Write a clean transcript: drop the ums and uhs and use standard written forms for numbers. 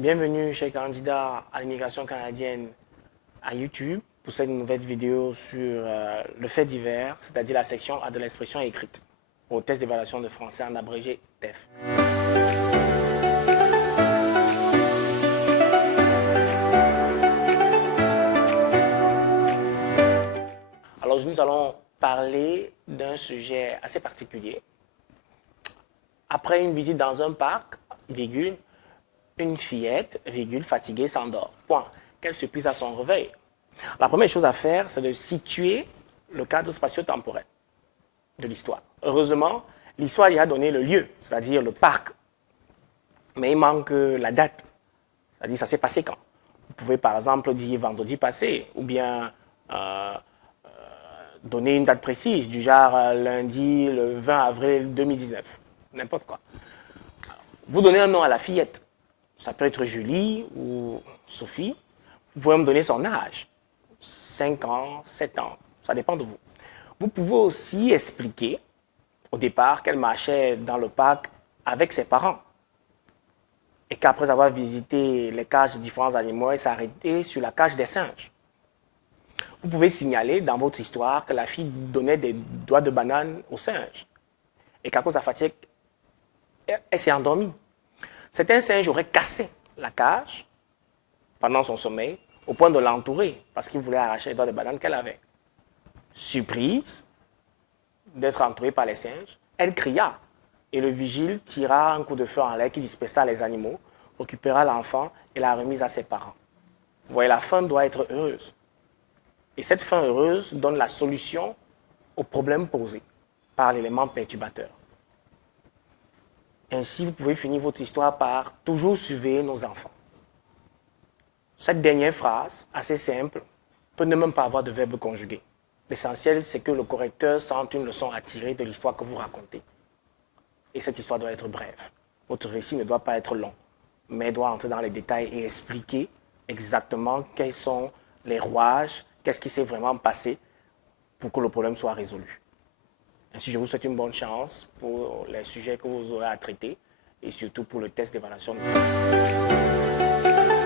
Bienvenue, chers candidats à l'immigration canadienne à YouTube pour cette nouvelle vidéo sur le fait divers, c'est-à-dire la section A de l'expression écrite, au test d'évaluation de français en abrégé TEF. Alors, nous allons parler d'un sujet assez particulier. Après une visite dans un parc, virgule, une fillette, virgule, fatiguée, s'endort. Point. Quelle surprise à son réveil. La première chose à faire, c'est de situer le cadre spatio-temporel de l'histoire. Heureusement, l'histoire y a donné le lieu, c'est-à-dire le parc. Mais il manque la date, c'est-à-dire ça s'est passé quand. Vous pouvez par exemple dire vendredi passé, ou bien donner une date précise, du genre lundi le 20 avril 2019, n'importe quoi. Vous donnez un nom à la fillette. Ça peut être Julie ou Sophie. Vous pouvez me donner son âge. 5 ans, 7 ans, ça dépend de vous. Vous pouvez aussi expliquer au départ qu'elle marchait dans le parc avec ses parents et qu'après avoir visité les cages de différents animaux, elle s'est arrêtée sur la cage des singes. Vous pouvez signaler dans votre histoire que la fille donnait des doigts de banane aux singes et qu'à cause de la fatigue, elle s'est endormie. Certains singes auraient cassé la cage pendant son sommeil au point de l'entourer parce qu'ils voulaient arracher les doigts de banane qu'elle avait. Surprise d'être entourée par les singes, elle cria et le vigile tira un coup de feu en l'air qui dispersa les animaux, récupéra l'enfant et l'a remise à ses parents. Vous voyez, la fin doit être heureuse. Et cette fin heureuse donne la solution au problème posé par l'élément perturbateur. Ainsi, vous pouvez finir votre histoire par « toujours surveiller nos enfants ». Cette dernière phrase, assez simple, peut ne même pas avoir de verbe conjugué. L'essentiel, c'est que le correcteur sente une leçon à tirer de l'histoire que vous racontez. Et cette histoire doit être brève. Votre récit ne doit pas être long, mais doit entrer dans les détails et expliquer exactement quels sont les rouages, qu'est-ce qui s'est vraiment passé pour que le problème soit résolu. Ainsi, je vous souhaite une bonne chance pour les sujets que vous aurez à traiter et surtout pour le test d'évaluation de français.